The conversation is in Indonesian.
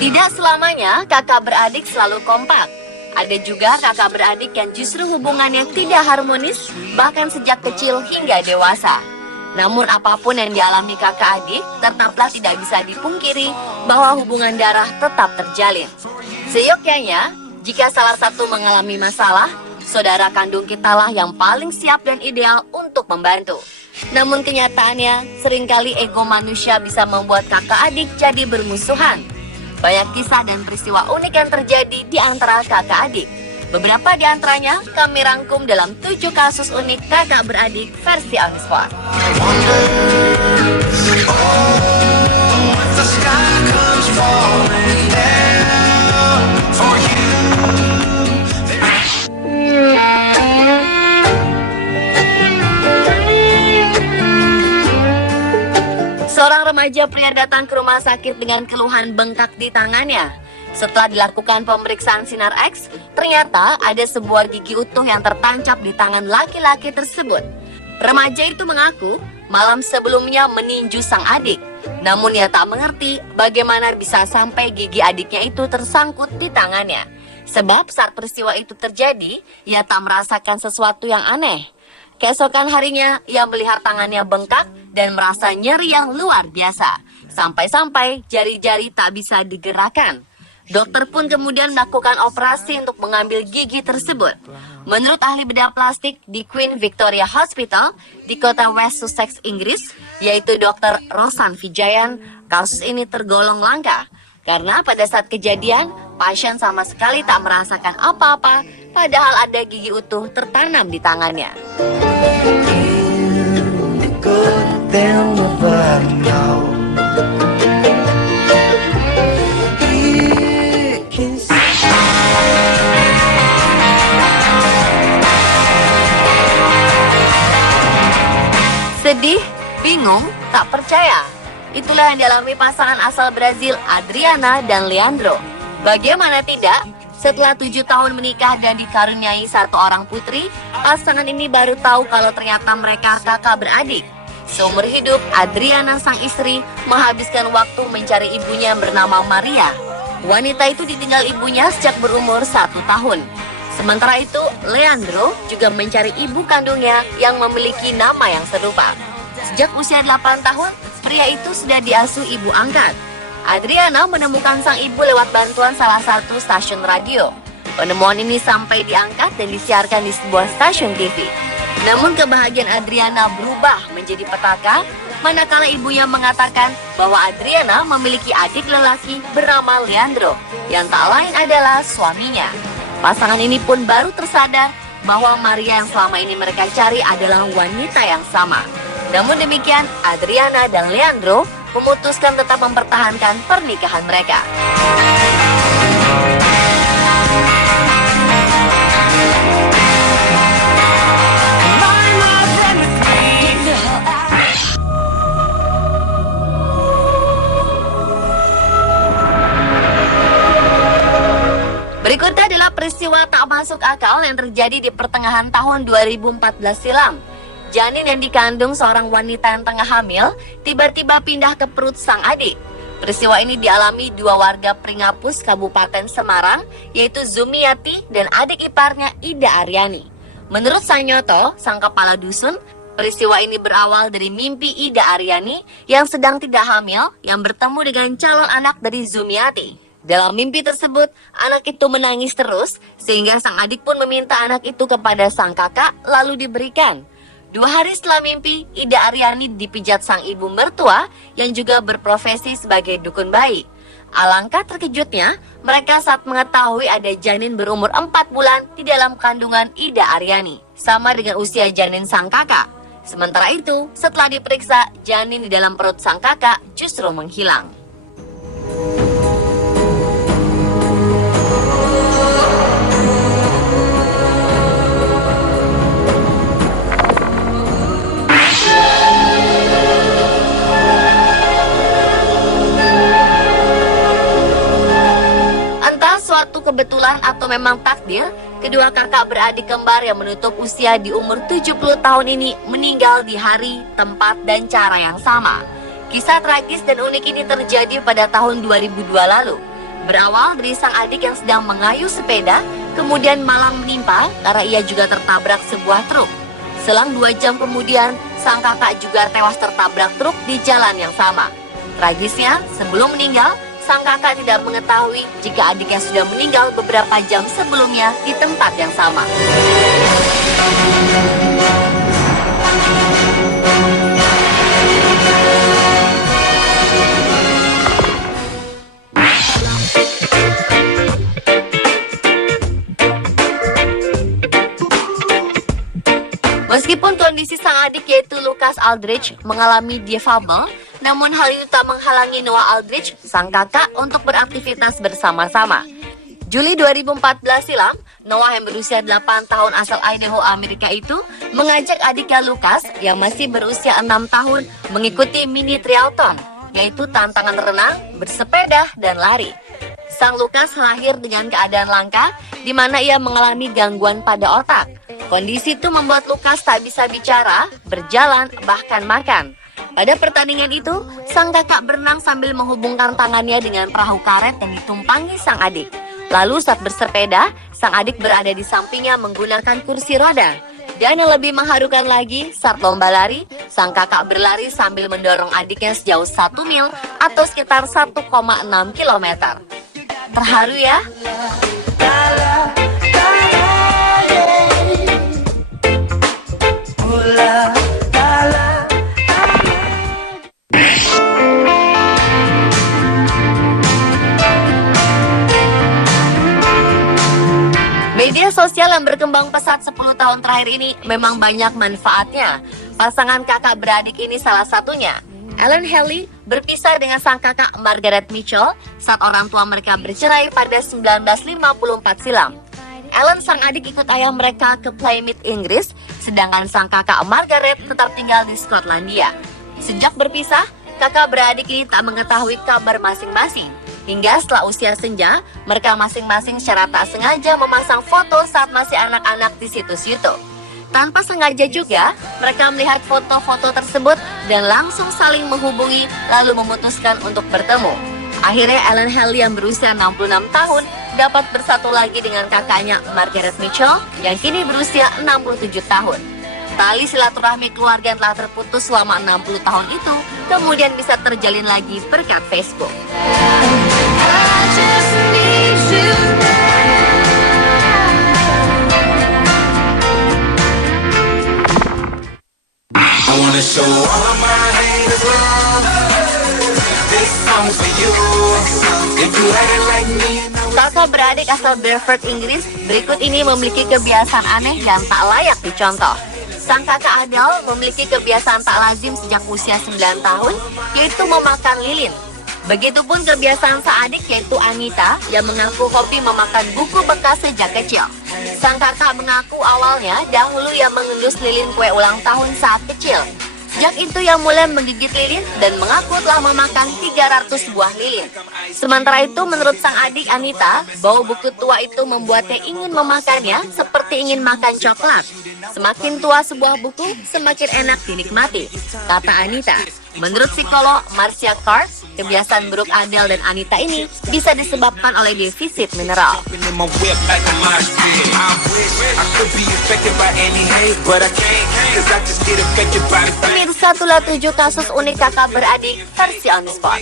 Tidak selamanya kakak beradik selalu kompak. Ada juga kakak beradik yang justru hubungannya tidak harmonis, bahkan sejak kecil hingga dewasa. Namun apapun yang dialami kakak adik, tetaplah tidak bisa dipungkiri bahwa hubungan darah tetap terjalin. Seyogyanya, jika salah satu mengalami masalah, saudara kandung kitalah yang paling siap dan ideal untuk membantu. Namun kenyataannya, seringkali ego manusia bisa membuat kakak adik jadi bermusuhan. Banyak kisah dan peristiwa unik yang terjadi di antara kakak adik. Beberapa di antaranya kami rangkum dalam 7 kasus unik kakak beradik versi On The Spot. Seorang remaja pria datang ke rumah sakit dengan keluhan bengkak di tangannya. Setelah dilakukan pemeriksaan sinar X, ternyata ada sebuah gigi utuh yang tertancap di tangan laki-laki tersebut. Remaja itu mengaku malam sebelumnya meninju sang adik. Namun ia tak mengerti bagaimana bisa sampai gigi adiknya itu tersangkut di tangannya. Sebab saat peristiwa itu terjadi, ia tak merasakan sesuatu yang aneh. Keesokan harinya, ia melihat tangannya bengkak dan merasa nyeri yang luar biasa. Sampai-sampai jari-jari tak bisa digerakkan. Dokter pun kemudian melakukan operasi untuk mengambil gigi tersebut. Menurut ahli bedah plastik di Queen Victoria Hospital di kota West Sussex, Inggris, yaitu Dr. Rosan Vijayan, kasus ini tergolong langka. Karena pada saat kejadian, pasien sama sekali tak merasakan apa-apa, padahal ada gigi utuh tertanam di tangannya. Sedih, bingung, tak percaya. Itulah yang dialami pasangan asal Brazil Adriana dan Leandro. Bagaimana tidak? Setelah 7 tahun menikah dan dikaruniai 1 orang putri, pasangan ini baru tahu kalau ternyata mereka kakak beradik. Seumur hidup, Adriana sang istri menghabiskan waktu mencari ibunya yang bernama Maria. Wanita itu ditinggal ibunya sejak berumur 1 tahun. Sementara itu, Leandro juga mencari ibu kandungnya yang memiliki nama yang serupa. Sejak usia 8 tahun, pria itu sudah diasuh ibu angkat. Adriana menemukan sang ibu lewat bantuan salah satu stasiun radio. Penemuan ini sampai diangkat dan disiarkan di sebuah stasiun TV. Namun kebahagiaan Adriana berubah menjadi petaka manakala ibunya mengatakan bahwa Adriana memiliki adik lelaki bernama Leandro yang tak lain adalah suaminya. Pasangan ini pun baru tersadar bahwa Maria yang selama ini mereka cari adalah wanita yang sama. Namun demikian, Adriana dan Leandro memutuskan tetap mempertahankan pernikahan mereka. Berikutnya adalah peristiwa tak masuk akal yang terjadi di pertengahan tahun 2014 silam. Janin yang dikandung seorang wanita yang tengah hamil tiba-tiba pindah ke perut sang adik. Peristiwa ini dialami 2 warga Pringapus, Kabupaten Semarang, yaitu Zumiati dan adik iparnya Ida Aryani. Menurut Sanyoto, sang kepala dusun, peristiwa ini berawal dari mimpi Ida Aryani yang sedang tidak hamil yang bertemu dengan calon anak dari Zumiati. Dalam mimpi tersebut, anak itu menangis terus sehingga sang adik pun meminta anak itu kepada sang kakak lalu diberikan. 2 hari setelah mimpi, Ida Aryani dipijat sang ibu mertua yang juga berprofesi sebagai dukun bayi. Alangkah terkejutnya mereka saat mengetahui ada janin berumur 4 bulan di dalam kandungan Ida Aryani, sama dengan usia janin sang kakak. Sementara itu, setelah diperiksa, janin di dalam perut sang kakak justru menghilang. Kebetulan atau memang takdir, kedua kakak beradik kembar yang menutup usia di umur 70 tahun ini meninggal di hari, tempat, dan cara yang sama. Kisah tragis dan unik ini terjadi pada tahun 2002 lalu. Berawal dari sang adik yang sedang mengayuh sepeda, kemudian malang menimpa karena ia juga tertabrak sebuah truk. Selang 2 jam kemudian, sang kakak juga tewas tertabrak truk di jalan yang sama. Tragisnya, sebelum meninggal, sang kakak tidak mengetahui jika adiknya sudah meninggal beberapa jam sebelumnya di tempat yang sama. Meskipun kondisi sang adik yaitu Lucas Aldrich mengalami difabel, namun hal itu tak menghalangi Noah Aldrich, sang kakak, untuk beraktivitas bersama-sama. Juli 2014 silam, Noah yang berusia 8 tahun asal Idaho, Amerika itu mengajak adiknya Lucas yang masih berusia 6 tahun mengikuti mini triathlon, yaitu tantangan renang, bersepeda, dan lari. Sang Lucas lahir dengan keadaan langka, di mana ia mengalami gangguan pada otak. Kondisi itu membuat Lucas tak bisa bicara, berjalan, bahkan makan. Pada pertandingan itu, sang kakak berenang sambil menghubungkan tangannya dengan perahu karet yang ditumpangi sang adik. Lalu saat bersepeda, sang adik berada di sampingnya menggunakan kursi roda. Dan yang lebih mengharukan lagi, saat lomba lari, sang kakak berlari sambil mendorong adiknya sejauh 1 mil atau sekitar 1,6 km. Terharu ya? Media sosial yang berkembang pesat 10 tahun terakhir ini memang banyak manfaatnya. Pasangan kakak beradik ini salah satunya. Ellen Haley berpisah dengan sang kakak Margaret Mitchell saat orang tua mereka bercerai pada 1954 silam. Ellen sang adik ikut ayah mereka ke Plymouth, Inggris, sedangkan sang kakak Margaret tetap tinggal di Skotlandia. Sejak berpisah, kakak beradik ini tak mengetahui kabar masing-masing. Hingga setelah usia senja, mereka masing-masing secara tak sengaja memasang foto saat masih anak-anak di situs YouTube. Tanpa sengaja juga, mereka melihat foto-foto tersebut dan langsung saling menghubungi lalu memutuskan untuk bertemu. Akhirnya Ellen Haley yang berusia 66 tahun dapat bersatu lagi dengan kakaknya Margaret Mitchell yang kini berusia 67 tahun. Tali silaturahmi keluarga yang telah terputus selama 60 tahun itu kemudian bisa terjalin lagi berkat Facebook. Kakak beradik asal Bedford, Inggris, berikut ini memiliki kebiasaan aneh dan tak layak dicontoh. Sang kakak Adele memiliki kebiasaan tak lazim sejak usia 9 tahun, yaitu memakan lilin. Begitupun kebiasaan sang adik yaitu Anita yang mengaku hobi memakan buku bekas sejak kecil. Sang kakak mengaku awalnya dahulu ia mengendus lilin kue ulang tahun saat kecil. Sejak itu ia mulai menggigit lilin dan mengaku telah memakan 300 buah lilin. Sementara itu menurut sang adik Anita, bau buku tua itu membuatnya ingin memakannya seperti ingin makan coklat. Semakin tua sebuah buku, semakin enak dinikmati, kata Anita. Menurut psikolog Marcia Carr, kebiasaan buruk Adele dan Anita ini bisa disebabkan oleh defisit mineral. Pemirsa, itulah 7 kasus unik kakak beradik versi On The Spot.